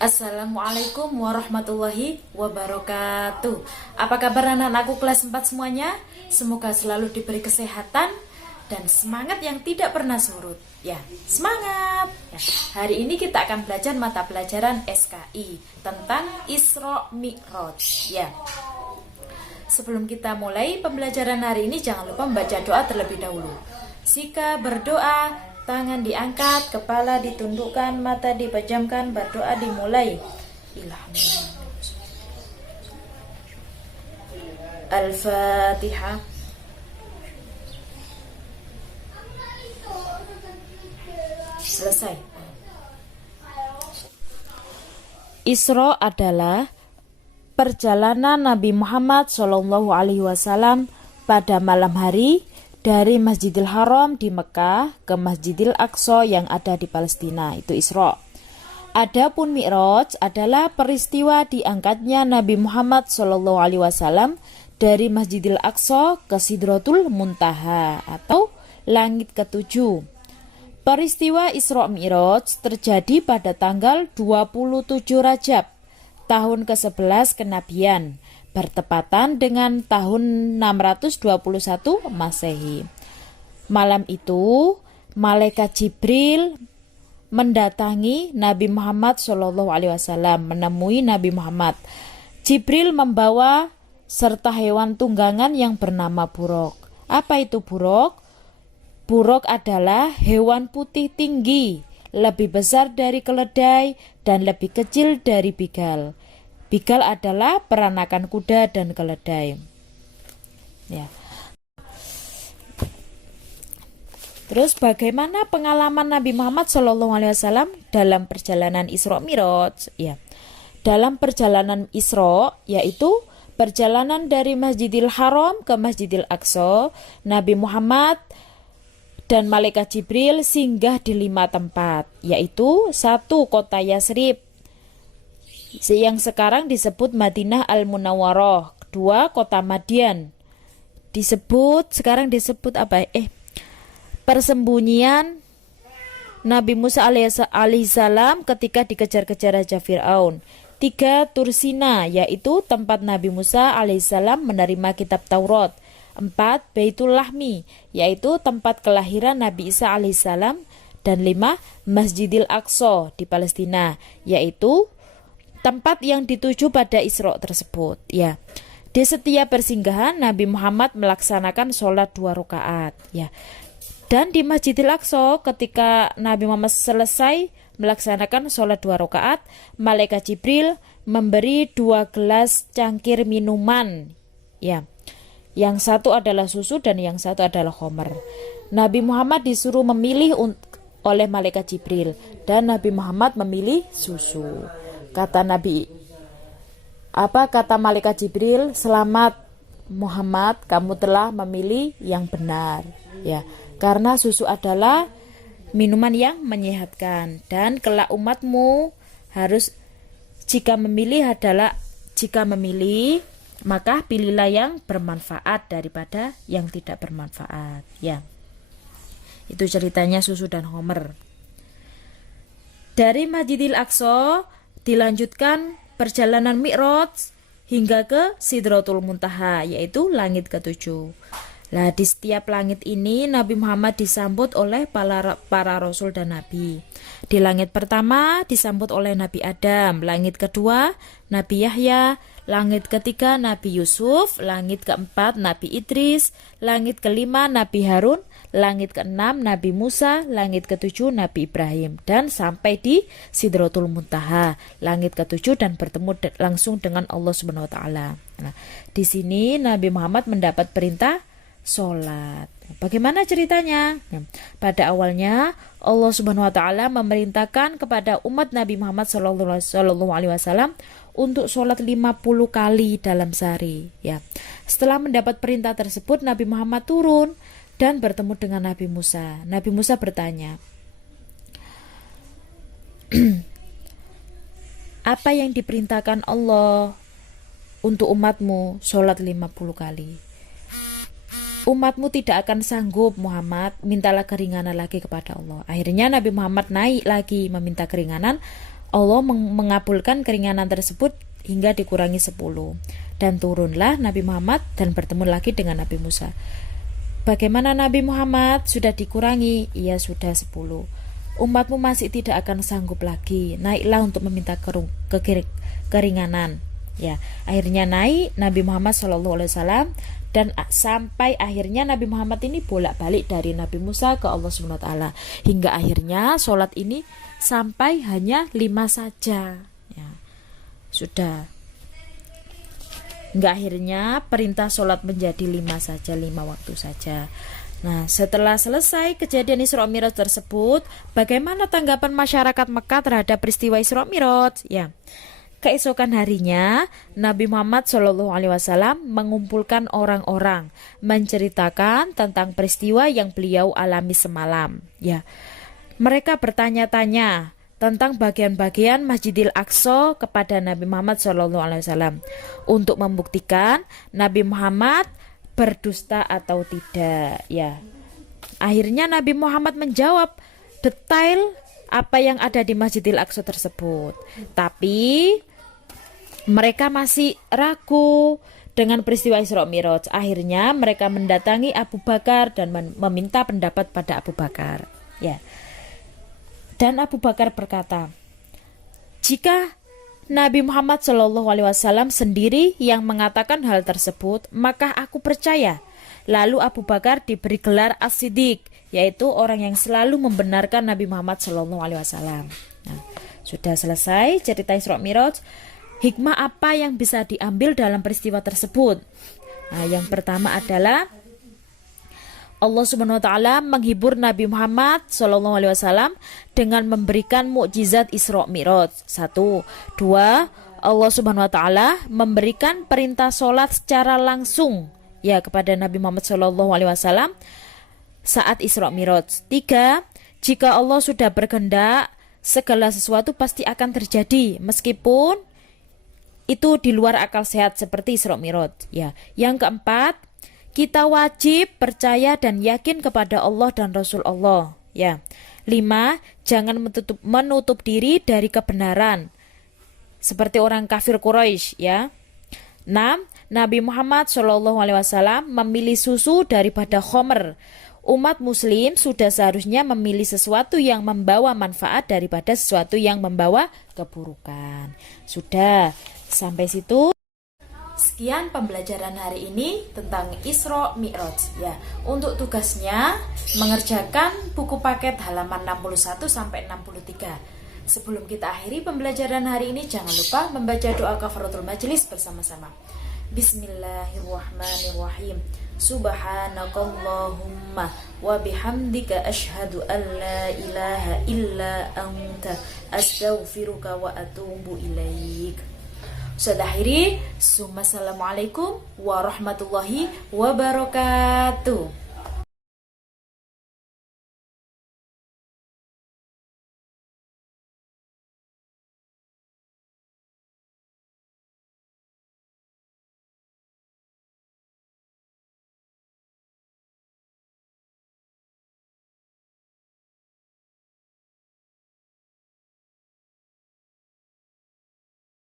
Assalamualaikum warahmatullahi wabarakatuh. Apa kabar anak-anakku kelas 4 semuanya? Semoga selalu diberi kesehatan dan semangat yang tidak pernah surut. Ya, semangat. Ya, hari ini kita akan belajar mata pelajaran SKI tentang Isra Mi'raj. Ya. Sebelum kita mulai pembelajaran hari ini, jangan lupa membaca doa terlebih dahulu. Sika berdoa, tangan diangkat, kepala ditundukkan, mata dipejamkan, berdoa dimulai. Al-Fatihah. Selesai. Isra adalah perjalanan Nabi Muhammad SAW pada malam hari dari Masjidil Haram di Mekah ke Masjidil Aqsa yang ada di Palestina, itu Isra. Adapun Mi'raj adalah peristiwa diangkatnya Nabi Muhammad SAW dari Masjidil Aqsa ke Sidratul Muntaha atau langit ketujuh. Peristiwa Isra Mi'raj terjadi pada tanggal 27 Rajab tahun ke-11 kenabian, bertepatan dengan tahun 621 Masehi. Malam itu, malaikat Jibril mendatangi Nabi Muhammad SAW, menemui Nabi Muhammad. Jibril membawa serta hewan tunggangan yang bernama buruk. Apa itu buruk? Buruk adalah hewan putih tinggi, lebih besar dari keledai dan lebih kecil dari bigal. Bigal adalah peranakan kuda dan keledai. Ya. Terus bagaimana pengalaman Nabi Muhammad SAW dalam perjalanan Isra Mi'raj? Ya. Dalam perjalanan Isra, yaitu perjalanan dari Masjidil Haram ke Masjidil Aqsa, Nabi Muhammad dan malaikat Jibril singgah di 5 tempat, yaitu 1 kota Yasrib yang sekarang disebut Madinah Al-Munawwarah, 2 kota Madian, sekarang disebut apa? Persembunyian Nabi Musa alaihissalam ketika dikejar-kejar Raja Fir'aun. 3 Tursina, yaitu tempat Nabi Musa alaihissalam menerima kitab Taurat. 4 Baitul Lahmi, yaitu tempat kelahiran Nabi Isa alaihissalam. Dan 5 Masjidil Aqsa di Palestina, yaitu tempat yang dituju pada Isra tersebut. Ya, di setiap persinggahan Nabi Muhammad melaksanakan sholat 2 rakaat. Ya, dan di Masjidil Aqsa ketika Nabi Muhammad selesai melaksanakan sholat 2 rakaat, malaikat Jibril memberi 2 gelas cangkir minuman. Ya, yang satu adalah susu dan yang satu adalah khamr. Nabi Muhammad disuruh memilih oleh malaikat Jibril dan Nabi Muhammad memilih susu. Kata malaikat Jibril, "Selamat Muhammad, kamu telah memilih yang benar." Ya, karena susu adalah minuman yang menyehatkan dan kelak umatmu harus jika memilih maka pilihlah yang bermanfaat daripada yang tidak bermanfaat. Ya. Itu ceritanya susu dan khamr. Dari Masjidil Aqsa dilanjutkan perjalanan Mi'raj hingga ke Sidratul Muntaha, yaitu langit ketujuh. Nah, di setiap langit ini Nabi Muhammad disambut oleh para rasul dan nabi. Di langit pertama disambut oleh Nabi Adam, langit kedua Nabi Yahya, langit ketiga Nabi Yusuf, langit keempat Nabi Idris, langit kelima Nabi Harun, langit keenam Nabi Musa, langit ketujuh Nabi Ibrahim, dan sampai di Sidratul Muntaha, langit ketujuh, dan bertemu langsung dengan Allah Subhanahu wa taala. Nah, di sini Nabi Muhammad mendapat perintah sholat. Bagaimana ceritanya? Pada awalnya Allah Subhanahu wa taala memerintahkan kepada umat Nabi Muhammad sallallahu alaihi wasallam untuk sholat 50 kali dalam sehari. Ya. Setelah mendapat perintah tersebut, Nabi Muhammad turun dan bertemu dengan Nabi Musa. Nabi Musa bertanya, "Apa yang diperintahkan Allah untuk umatmu sholat 50 kali?" "Umatmu tidak akan sanggup Muhammad, mintalah keringanan lagi kepada Allah." Akhirnya Nabi Muhammad naik lagi meminta keringanan Allah mengabulkan keringanan tersebut hingga dikurangi 10. Dan turunlah Nabi Muhammad dan bertemu lagi dengan Nabi Musa. Bagaimana Nabi Muhammad? Sudah dikurangi? Iya, sudah 10. Umatmu masih tidak akan sanggup lagi. Naiklah untuk meminta keringanan. Ya, akhirnya naik Nabi Muhammad SAW, dan sampai akhirnya Nabi Muhammad ini bolak-balik dari Nabi Musa ke Allah SWT, hingga akhirnya sholat ini sampai hanya 5 saja. Ya, sudah. Hingga akhirnya perintah sholat menjadi 5 saja, 5 waktu saja. Nah, setelah selesai kejadian Isra Mi'raj tersebut, bagaimana tanggapan masyarakat Mekah terhadap peristiwa Isra Mi'raj? Ya, keesokan harinya Nabi Muhammad SAW mengumpulkan orang-orang, menceritakan tentang peristiwa yang beliau alami semalam. Ya, mereka bertanya-tanya tentang bagian-bagian Masjidil Aqsa kepada Nabi Muhammad SAW untuk membuktikan Nabi Muhammad berdusta atau tidak. Ya, akhirnya Nabi Muhammad menjawab detail apa yang ada di Masjidil Aqsa tersebut. Tapi mereka masih ragu dengan peristiwa Isra Mi'raj. Akhirnya mereka mendatangi Abu Bakar dan meminta pendapat pada Abu Bakar. Ya. Dan Abu Bakar berkata, jika Nabi Muhammad SAW sendiri yang mengatakan hal tersebut, maka aku percaya. Lalu Abu Bakar diberi gelar As-Siddiq, yaitu orang yang selalu membenarkan Nabi Muhammad SAW. Nah, sudah selesai cerita Isra Mi'raj. Hikmah apa yang bisa diambil dalam peristiwa tersebut? Nah, yang pertama adalah Allah Subhanahu wa taala menghibur Nabi Muhammad SAW dengan memberikan mukjizat Isra Mi'raj. 1. 2. Allah Subhanahu wa taala memberikan perintah sholat secara langsung ya kepada Nabi Muhammad SAW saat Isra Mi'raj. 3. Jika Allah sudah berkehendak, segala sesuatu pasti akan terjadi meskipun itu di luar akal sehat seperti Isra Mi'raj. Ya. Yang keempat, kita wajib percaya dan yakin kepada Allah dan Rasul Allah. Ya. 5. Jangan menutup diri dari kebenaran seperti orang kafir Quraisy. Ya. 6. Nabi Muhammad SAW memilih susu daripada khomer. Umat muslim sudah seharusnya memilih sesuatu yang membawa manfaat daripada sesuatu yang membawa keburukan. Sudah, sampai situ. Sekian pembelajaran hari ini tentang Isra Mi'raj ya. Untuk tugasnya mengerjakan buku paket halaman 61 sampai 63. Sebelum kita akhiri pembelajaran hari ini, jangan lupa membaca doa kafaratul majelis bersama-sama. Bismillahirrahmanirrahim. Subhanakallahumma wa bihamdika asyhadu an la ilaha illa anta astaghfiruka wa atubu ilaik. Sudah akhiri. Assalamualaikum warahmatullahi wabarakatuh.